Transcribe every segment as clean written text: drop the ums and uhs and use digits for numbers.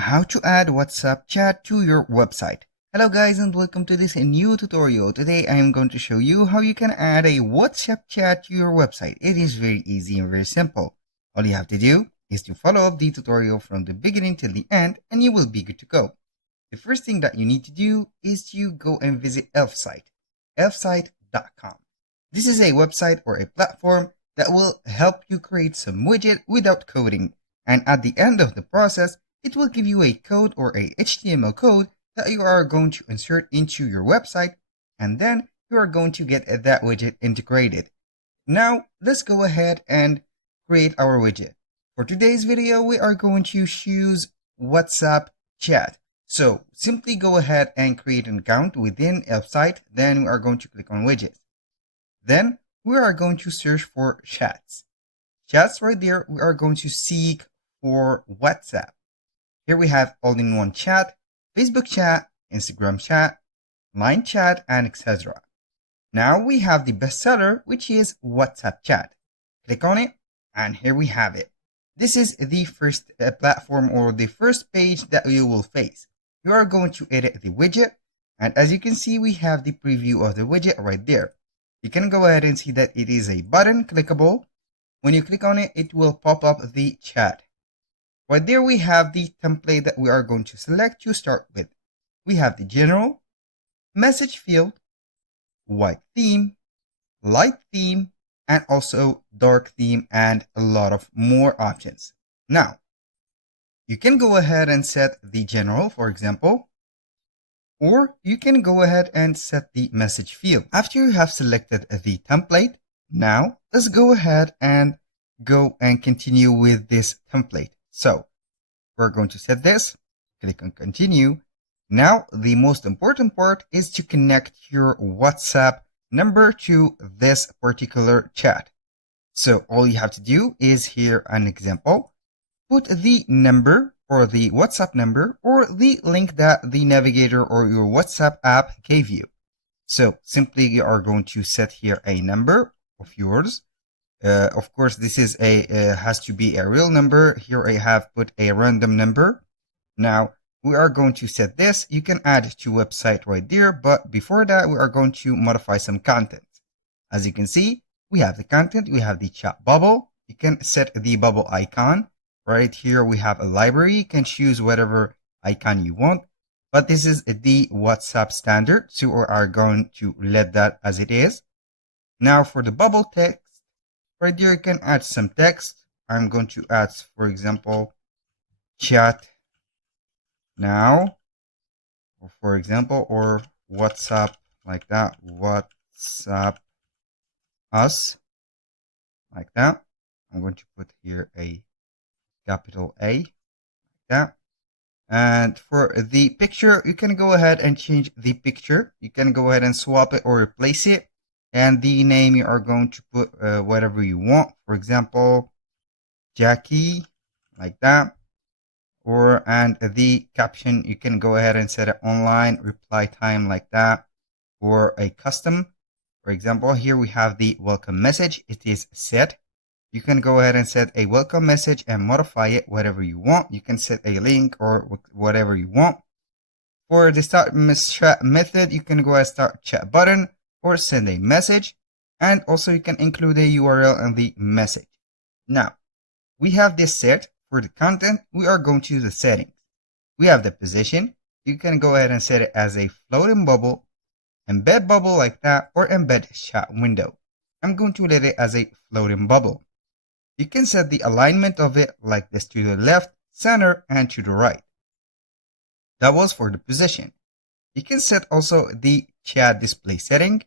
How to add WhatsApp chat to your website. Hello guys and welcome to this new tutorial. Today I am going to show you how you can add a WhatsApp chat to your website. It is very easy and very simple. All you have to do is to follow up the tutorial from the beginning till the end and you will be good to go. The first thing that you need to do is to go and visit elfsite, elfsite.com. This is a website or a platform that will help you create some widget without coding, and at the end of the process it will give you a code or a HTML code that you are going to insert into your website, and then you are going to get that widget integrated. Now let's go ahead and create our widget. For today's video we are going to choose WhatsApp chat. So simply go ahead and create an account within elfsite. Then we are going to click on widgets. Then we are going to search for chats. Chats right there, we are going to seek for WhatsApp. Here we have all-in-one chat, Facebook chat, Instagram chat, Line chat, and etc. Now we have the bestseller, which is WhatsApp chat. Click on it, and here we have it. This is the first platform or the first page that you will face. You are going to edit the widget, and as you can see, we have the preview of the widget right there. You can go ahead and see that it is a button, clickable. When you click on it, it will pop up the chat. Right there we have the template that we are going to select to start with. We have the general, message field, white theme, light theme, and also dark theme, and a lot of more options. Now, you can go ahead and set the general, for example, or you can go ahead and set the message field. After you have selected the template, now let's go ahead and continue with this template. So we're going to set this, click on continue. Now the most important part is to connect your WhatsApp number to this particular chat. So all you have to do is here an example. Put the number or the WhatsApp number or the link that the navigator or your WhatsApp app gave you. So simply you are going to set here a number of yours. Of course, this is has to be a real number. Here I have put a random number. Now we are going to set this. You can add to website right there, but before that we are going to modify some content. As you can see, we have the content, we have the chat bubble. You can set the bubble icon. Right here we have a library. You can choose whatever icon you want, but this is the WhatsApp standard, so we are going to let that as it is. Now for the bubble text, right there you can add some text. I'm going to add, for example, chat now, or for example, or WhatsApp, like that, WhatsApp us, like that. I'm going to put here a capital A, like that. And for the picture, you can go ahead and change the picture. You can go ahead and swap it or replace it. And the name, you are going to put whatever you want. For example, Jackie, like that. And the caption, you can go ahead and set it online, reply time, like that, or a custom. For example, here we have the welcome message. It is set. You can go ahead and set a welcome message and modify it whatever you want. You can set a link or whatever you want. For the start chat method, you can go ahead and start chat button or send a message. And also you can include a URL in the message. Now, we have this set. For the content, we are going to the settings. We have the position. You can go ahead and set it as a floating bubble, embed bubble like that, or embed chat window. I'm going to let it as a floating bubble. You can set the alignment of it like this to the left, center, and to the right. That was for the position. You can set also the chat display setting,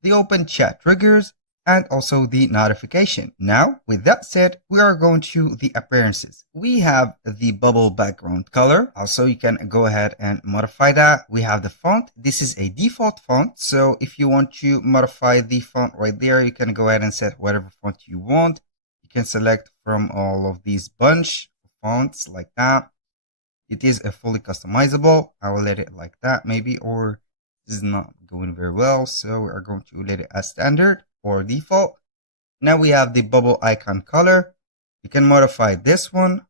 the open chat triggers, and also the notification. Now, with that said, we are going to the appearances. We have the bubble background color. Also, you can go ahead and modify that. We have the font. This is a default font. So if you want to modify the font right there, you can go ahead and set whatever font you want. You can select from all of these bunch of fonts like that. It is a fully customizable. I will let it like that maybe, or this is not going very well. So we are going to let it as standard or default. Now we have the bubble icon color. You can modify this one.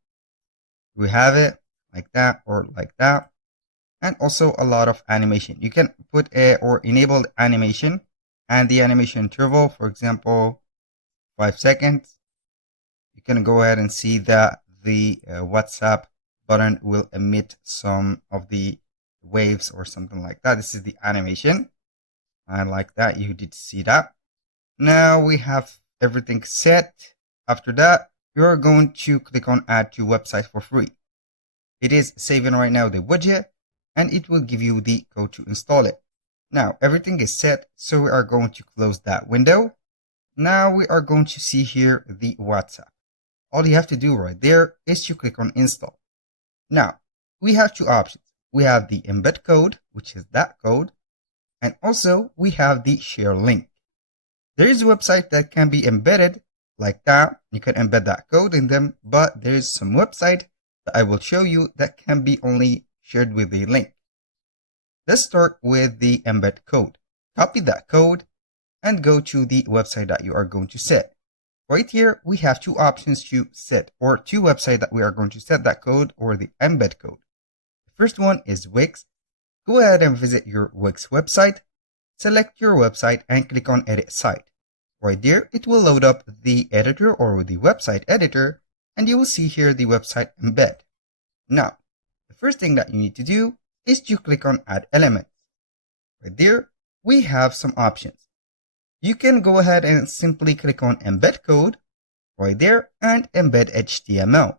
We have it like that or like that. And also a lot of animation. You can put or enable animation, and the animation interval, for example, 5 seconds. You can go ahead and see that the WhatsApp button will emit some of the waves or something like that. This is the animation. I like that. You did see that. Now we have everything set. After that, you're going to click on add to website for free. It is saving right now the widget, and it will give you the code to install it. Now everything is set, so we are going to close that window. Now we are going to see here the WhatsApp. All you have to do right there is to click on install. Now we have two options. We have the embed code, which is that code, and also we have the share link. There is a website that can be embedded like that. You can embed that code in them, but there is some website that I will show you that can be only shared with the link. Let's start with the embed code. Copy that code and go to the website that you are going to set. Right here, we have two options to set, or two websites that we are going to set that code or the embed code. The first one is Wix. Go ahead and visit your Wix website, select your website and click on edit site. Right there, it will load up the editor or the website editor, and you will see here the website embed. Now, the first thing that you need to do is to click on add elements. Right there, we have some options. You can go ahead and simply click on embed code right there and embed HTML.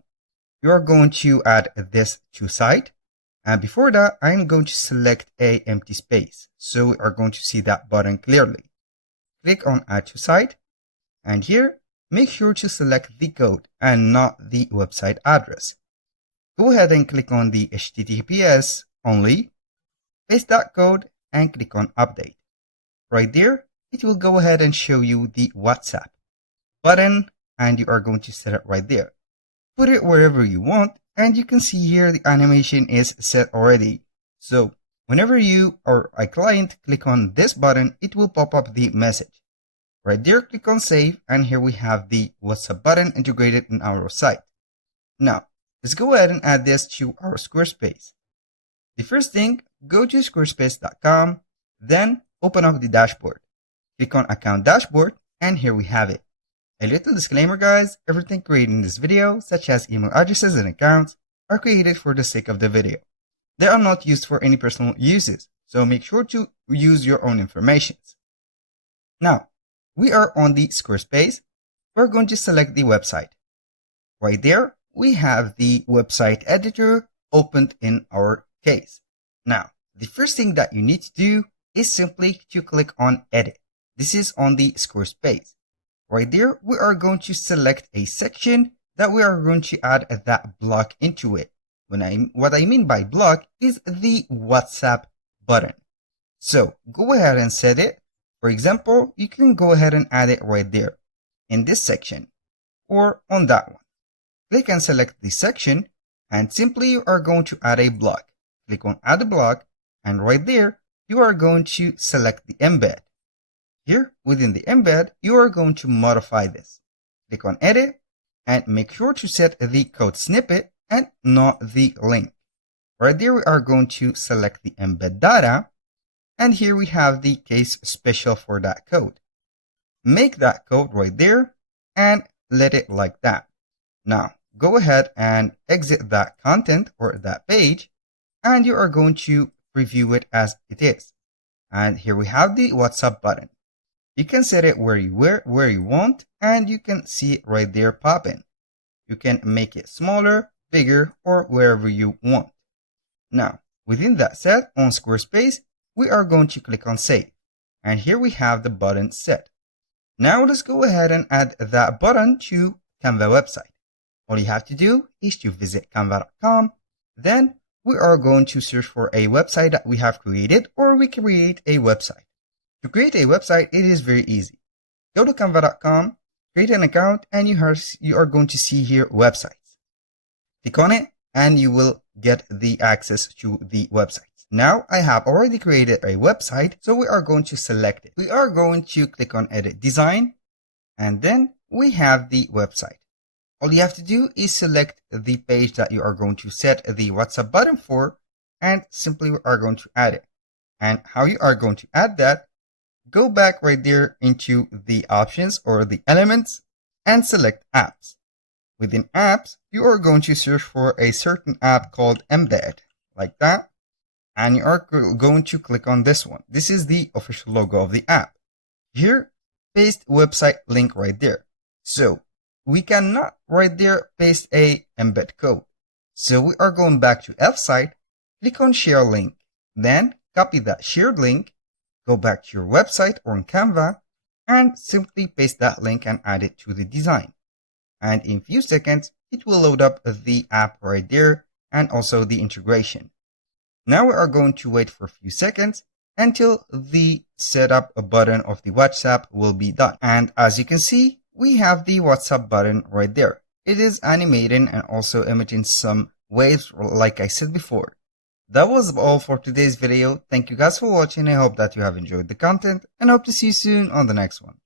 You are going to add this to site. And before that, I'm going to select a empty space. So we are going to see that button clearly. Click on add to site. And here, make sure to select the code and not the website address. Go ahead and click on the HTTPS only. Paste that code and click on update. Right there, it will go ahead and show you the WhatsApp button, and you are going to set it right there. Put it wherever you want, and you can see here the animation is set already. So whenever you or a client click on this button, it will pop up the message. Right there, click on save, and here we have the WhatsApp button integrated in our site. Now, let's go ahead and add this to our Squarespace. The first thing, go to squarespace.com, then open up the dashboard. Click on account dashboard, and here we have it. A little disclaimer guys, everything created in this video, such as email addresses and accounts, are created for the sake of the video. They are not used for any personal uses, so make sure to use your own information. Now, we are on the Squarespace. We're going to select the website. Right there, we have the website editor opened in our case. Now, the first thing that you need to do is simply to click on edit. This is on the Squarespace. Right there, we are going to select a section that we are going to add that block into it. What I mean by block is the WhatsApp button. So go ahead and set it. For example, you can go ahead and add it right there in this section or on that one. Click and select the section, and simply you are going to add a block. Click on add a block, and right there, you are going to select the embed. Here within the embed, you are going to modify this. Click on edit and make sure to set the code snippet and not the link. Right there, we are going to select the embed data, and here we have the case special for that code. Make that code right there and let it like that. Now go ahead and exit that content or that page, and you are going to preview it as it is. And here we have the WhatsApp button. You can set it where you want, and you can see it right there popping. You can make it smaller, bigger, or wherever you want. Now, within that set on Squarespace, we are going to click on save. And here we have the button set. Now let's go ahead and add that button to Canva website. All you have to do is to visit canva.com. Then we are going to search for a website that we have created, or we create a website. To create a website, it is very easy. Go to canva.com, create an account, and you are going to see here websites. Click on it, and you will get the access to the websites. Now I have already created a website, so we are going to select it. We are going to click on edit design, and then we have the website. All you have to do is select the page that you are going to set the WhatsApp button for, and simply we are going to add it. And how you are going to add that, go back right there into the options or the elements and select apps. Within apps, you are going to search for a certain app called Embed, like that. And you are going to click on this one. This is the official logo of the app. Here, paste website link right there. So we cannot right there paste a embed code. So we are going back to F-site, click on share link, then copy that shared link, go back to your website or in Canva, and simply paste that link and add it to the design. And in a few seconds, it will load up the app right there and also the integration. Now we are going to wait for a few seconds until the setup button of the WhatsApp will be done. And as you can see, we have the WhatsApp button right there. It is animating and also emitting some waves like I said before. That was all for today's video. Thank you guys for watching. I hope that you have enjoyed the content and hope to see you soon on the next one.